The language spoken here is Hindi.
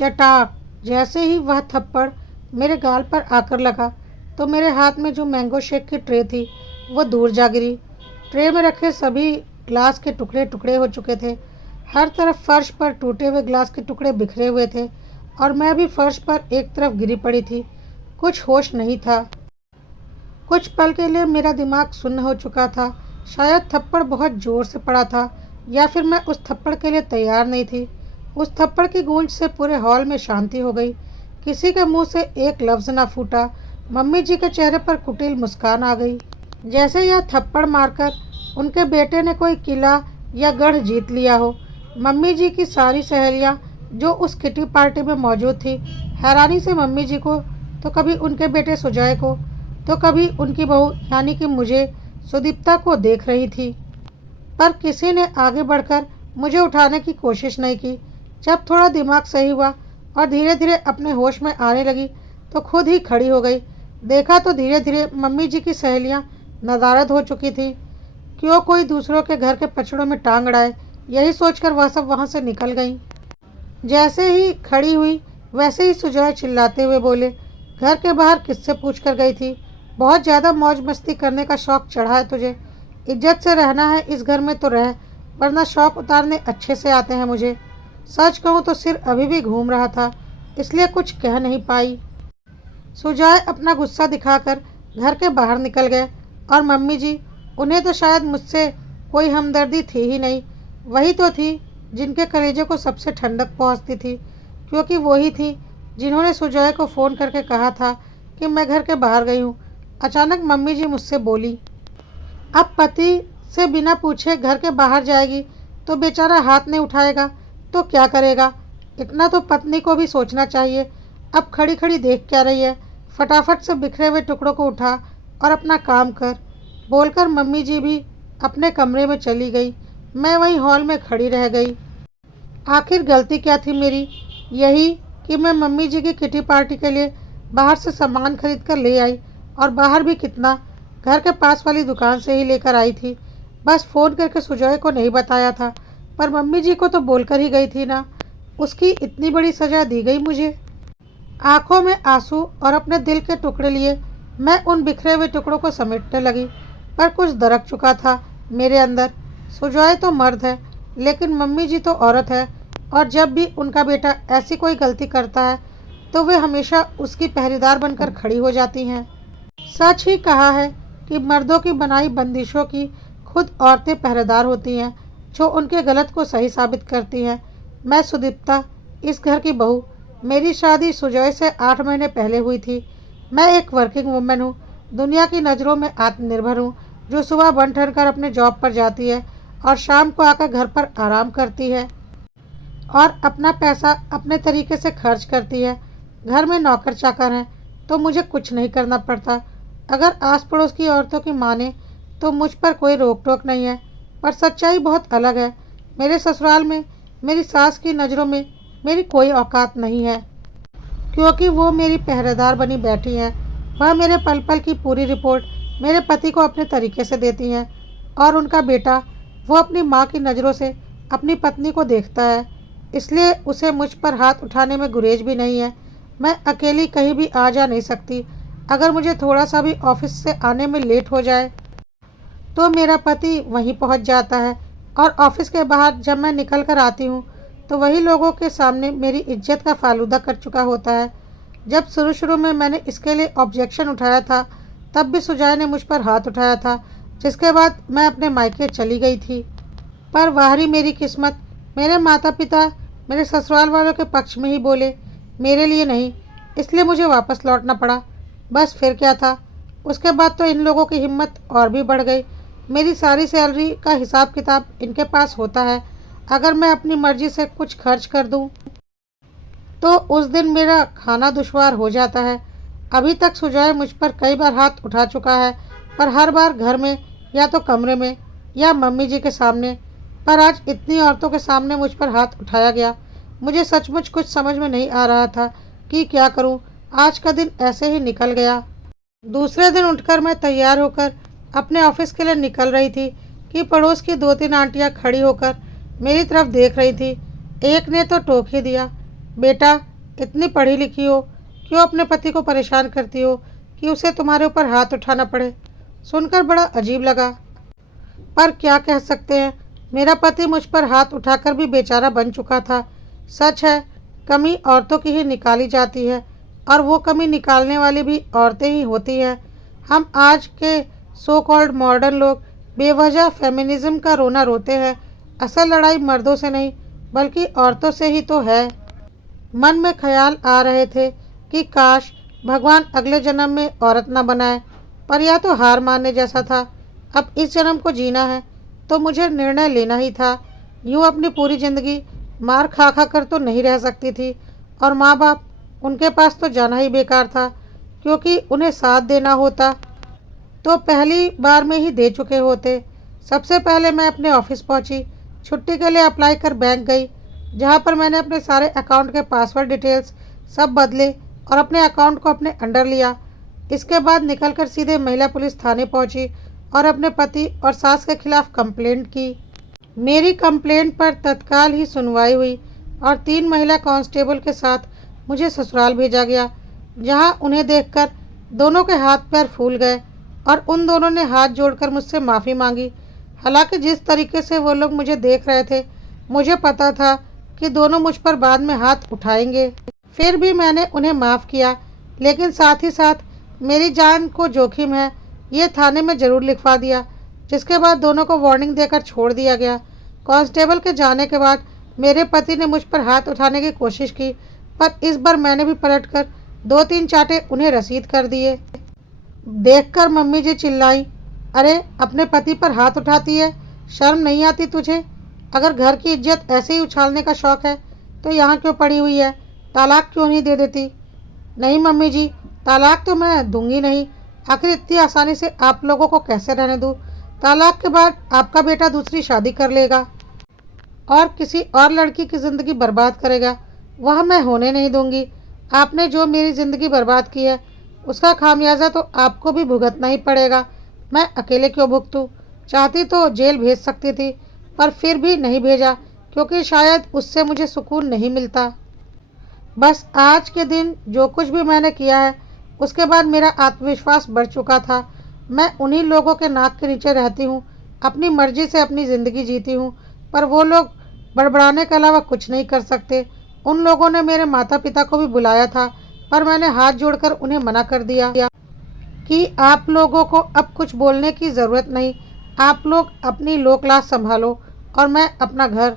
चटाक। जैसे ही वह थप्पड़ मेरे गाल पर आकर लगा तो मेरे हाथ में जो मैंगो शेक की ट्रे थी वो दूर जा गिरी। ट्रे में रखे सभी ग्लास के टुकड़े टुकड़े हो चुके थे। हर तरफ फर्श पर टूटे हुए ग्लास के टुकड़े बिखरे हुए थे और मैं भी फर्श पर एक तरफ गिरी पड़ी थी। कुछ होश नहीं था। कुछ पल के लिए मेरा दिमाग सुन्न हो चुका था। शायद थप्पड़ बहुत जोर से पड़ा था या फिर मैं उस थप्पड़ के लिए तैयार नहीं थी। उस थप्पड़ की गूंज से पूरे हॉल में शांति हो गई। किसी के मुंह से एक लफ्ज़ ना फूटा। मम्मी जी के चेहरे पर कुटिल मुस्कान आ गई, जैसे यह थप्पड़ मारकर उनके बेटे ने कोई किला या गढ़ जीत लिया हो। मम्मी जी की सारी सहेलियां जो उस किटी पार्टी में मौजूद थी, हैरानी से मम्मी जी को, तो कभी उनके बेटे सुजय को, तो कभी उनकी बहू यानी कि मुझे, सुदीप्ता को देख रही थी। पर किसी ने आगे बढ़कर मुझे उठाने की कोशिश नहीं की। जब थोड़ा दिमाग सही हुआ और धीरे धीरे अपने होश में आने लगी तो खुद ही खड़ी हो गई। देखा तो धीरे धीरे मम्मी जी की सहेलियां नदारद हो चुकी थी। क्यों कोई दूसरों के घर के पचड़ों में टांग अड़ाए, यही सोचकर वह सब वहां से निकल गईं। जैसे ही खड़ी हुई वैसे ही सुजय चिल्लाते हुए बोले, घर के बाहर किससे पूछ कर गई थी? बहुत ज़्यादा मौज मस्ती करने का शौक चढ़ा है तुझे। इज्जत से रहना है इस घर में तो रह, वरना शौक उतारने अच्छे से आते हैं मुझे। सच कहूँ तो सिर अभी भी घूम रहा था, इसलिए कुछ कह नहीं पाई। सुजय अपना गुस्सा दिखाकर घर के बाहर निकल गए और मम्मी जी, उन्हें तो शायद मुझसे कोई हमदर्दी थी ही नहीं। वही तो थी जिनके कलेजे को सबसे ठंडक पहुंचती थी, क्योंकि वही थी जिन्होंने सुजय को फ़ोन करके कहा था कि मैं घर के बाहर गई हूँ। अचानक मम्मी जी मुझसे बोली, अब पति से बिना पूछे घर के बाहर जाएगी तो बेचारा हाथ नहीं उठाएगा तो क्या करेगा? इतना तो पत्नी को भी सोचना चाहिए। अब खड़ी खड़ी देख क्या रही है? फटाफट से बिखरे हुए टुकड़ों को उठा और अपना काम कर, बोलकर मम्मी जी भी अपने कमरे में चली गई। मैं वहीं हॉल में खड़ी रह गई। आखिर गलती क्या थी मेरी? यही कि मैं मम्मी जी की किटी पार्टी के लिए बाहर से सामान खरीद कर ले आई, और बाहर भी कितना, घर के पास वाली दुकान से ही लेकर आई थी। बस फ़ोन करके सुजय को नहीं बताया था, पर मम्मी जी को तो बोलकर ही गई थी ना। उसकी इतनी बड़ी सज़ा दी गई मुझे। आंखों में आंसू और अपने दिल के टुकड़े लिए मैं उन बिखरे हुए टुकड़ों को समेटने लगी, पर कुछ दरक चुका था मेरे अंदर। सुजय तो मर्द है, लेकिन मम्मी जी तो औरत है, और जब भी उनका बेटा ऐसी कोई गलती करता है तो वे हमेशा उसकी पहरेदार बनकर खड़ी हो जाती हैं। सच ही कहा है कि मर्दों की बनाई बंदिशों की खुद औरतें पहरेदार होती हैं, जो उनके गलत को सही साबित करती हैं। मैं सुदीप्ता, इस घर की बहू। मेरी शादी सुजय से 8 महीने पहले हुई थी। मैं एक वर्किंग वुमेन हूँ, दुनिया की नज़रों में आत्मनिर्भर हूँ, जो सुबह बन ठन कर अपने जॉब पर जाती है और शाम को आकर घर पर आराम करती है और अपना पैसा अपने तरीके से खर्च करती है। घर में नौकर चाकर हैं तो मुझे कुछ नहीं करना पड़ता। अगर आस पड़ोस की औरतों की माने तो मुझ पर कोई रोक टोक नहीं है, पर सच्चाई बहुत अलग है। मेरे ससुराल में मेरी सास की नज़रों में मेरी कोई औकात नहीं है, क्योंकि वो मेरी पहरेदार बनी बैठी हैं। वह मेरे पल पल की पूरी रिपोर्ट मेरे पति को अपने तरीके से देती हैं, और उनका बेटा, वो अपनी माँ की नज़रों से अपनी पत्नी को देखता है, इसलिए उसे मुझ पर हाथ उठाने में गुरेज भी नहीं है। मैं अकेली कहीं भी आ जा नहीं सकती। अगर मुझे थोड़ा सा भी ऑफिस से आने में लेट हो जाए तो मेरा पति वहीं पहुंच जाता है, और ऑफिस के बाहर जब मैं निकल कर आती हूँ तो वही लोगों के सामने मेरी इज्जत का फालूदा कर चुका होता है। जब शुरू शुरू में मैंने इसके लिए ऑब्जेक्शन उठाया था तब भी सुजय ने मुझ पर हाथ उठाया था, जिसके बाद मैं अपने मायके चली गई थी। पर वाहरी मेरी किस्मत, मेरे माता पिता मेरे ससुराल वालों के पक्ष में ही बोले, मेरे लिए नहीं, इसलिए मुझे वापस लौटना पड़ा। बस फिर क्या था? उसके बाद तो इन लोगों की हिम्मत और भी बढ़ गई। मेरी सारी सैलरी का हिसाब किताब इनके पास होता है। अगर मैं अपनी मर्जी से कुछ खर्च कर दूं तो उस दिन मेरा खाना दुश्वार हो जाता है। अभी तक सुजय मुझ पर कई बार हाथ उठा चुका है, पर हर बार घर में या तो कमरे में या मम्मी जी के सामने। पर आज इतनी औरतों के सामने मुझ पर हाथ उठाया गया। मुझे सचमुच कुछ समझ में नहीं आ रहा था कि क्या करूं। आज का दिन ऐसे ही निकल गया। दूसरे दिन उठकर मैं तैयार होकर अपने ऑफिस के लिए निकल रही थी कि पड़ोस की 2-3 आंटियां खड़ी होकर मेरी तरफ देख रही थी। एक ने तो टोक ही दिया, बेटा इतनी पढ़ी लिखी हो, क्यों अपने पति को परेशान करती हो कि उसे तुम्हारे ऊपर हाथ उठाना पड़े। सुनकर बड़ा अजीब लगा, पर क्या कह सकते हैं, मेरा पति मुझ पर हाथ उठाकर भी बेचारा बन चुका था। सच है, कमी औरतों की ही निकाली जाती है, और वो कमी निकालने वाली भी औरतें ही होती हैं। हम आज के सो कॉल्ड मॉडर्न लोग बेवजह फेमिनिज्म का रोना रोते हैं। असल लड़ाई मर्दों से नहीं, बल्कि औरतों से ही तो है। मन में ख्याल आ रहे थे कि काश भगवान अगले जन्म में औरत न बनाए, पर यह तो हार मानने जैसा था। अब इस जन्म को जीना है तो मुझे निर्णय लेना ही था। यूँ अपनी पूरी ज़िंदगी मार खा खा कर तो नहीं रह सकती थी, और माँ बाप, उनके पास तो जाना ही बेकार था, क्योंकि उन्हें साथ देना होता तो पहली बार में ही दे चुके होते। सबसे पहले मैं अपने ऑफिस पहुंची, छुट्टी के लिए अप्लाई कर बैंक गई, जहां पर मैंने अपने सारे अकाउंट के पासवर्ड डिटेल्स सब बदले और अपने अकाउंट को अपने अंडर लिया। इसके बाद निकलकर सीधे महिला पुलिस थाने पहुंची और अपने पति और सास के खिलाफ कंप्लेंट की। मेरी कंप्लेंट पर तत्काल ही सुनवाई हुई और 3 महिला कांस्टेबल के साथ मुझे ससुराल भेजा गया, जहां उन्हें देखकर दोनों के हाथ पैर फूल गए और उन दोनों ने हाथ जोड़कर मुझसे माफ़ी मांगी। हालांकि जिस तरीके से वो लोग मुझे देख रहे थे, मुझे पता था कि दोनों मुझ पर बाद में हाथ उठाएंगे। फिर भी मैंने उन्हें माफ़ किया, लेकिन साथ ही साथ मेरी जान को जोखिम है ये थाने में ज़रूर लिखवा दिया, जिसके बाद दोनों को वार्निंग देकर छोड़ दिया गया। कांस्टेबल के जाने के बाद मेरे पति ने मुझ पर हाथ उठाने की कोशिश की, पर इस बार मैंने भी पलटकर 2-3 चांटे उन्हें रसीद कर दिए। देखकर मम्मी जी चिल्लाई, अरे अपने पति पर हाथ उठाती है, शर्म नहीं आती तुझे? अगर घर की इज्जत ऐसे ही उछालने का शौक़ है तो यहाँ क्यों पड़ी हुई है? तलाक क्यों नहीं दे देती? नहीं मम्मी जी, तलाक तो मैं दूंगी नहीं। आखिर इतनी आसानी से आप लोगों को कैसे रहने दूँ? तलाक के बाद आपका बेटा दूसरी शादी कर लेगा और किसी और लड़की की ज़िंदगी बर्बाद करेगा, वह मैं होने नहीं दूंगी। आपने जो मेरी ज़िंदगी बर्बाद की है, उसका खामियाजा तो आपको भी भुगतना ही पड़ेगा। मैं अकेले क्यों भुगतूं? चाहती तो जेल भेज सकती थी, पर फिर भी नहीं भेजा, क्योंकि शायद उससे मुझे सुकून नहीं मिलता। बस आज के दिन जो कुछ भी मैंने किया है, उसके बाद मेरा आत्मविश्वास बढ़ चुका था। मैं उन्हीं लोगों के नाक के नीचे रहती हूँ, अपनी मर्जी से अपनी ज़िंदगी जीती हूँ, पर वो लोग बड़बड़ाने के अलावा कुछ नहीं कर सकते। उन लोगों ने मेरे माता पिता को भी बुलाया था, पर मैंने हाथ जोड़कर उन्हें मना कर दिया कि आप लोगों को अब कुछ बोलने की ज़रूरत नहीं। आप लोग अपनी लोक लाज संभालो और मैं अपना घर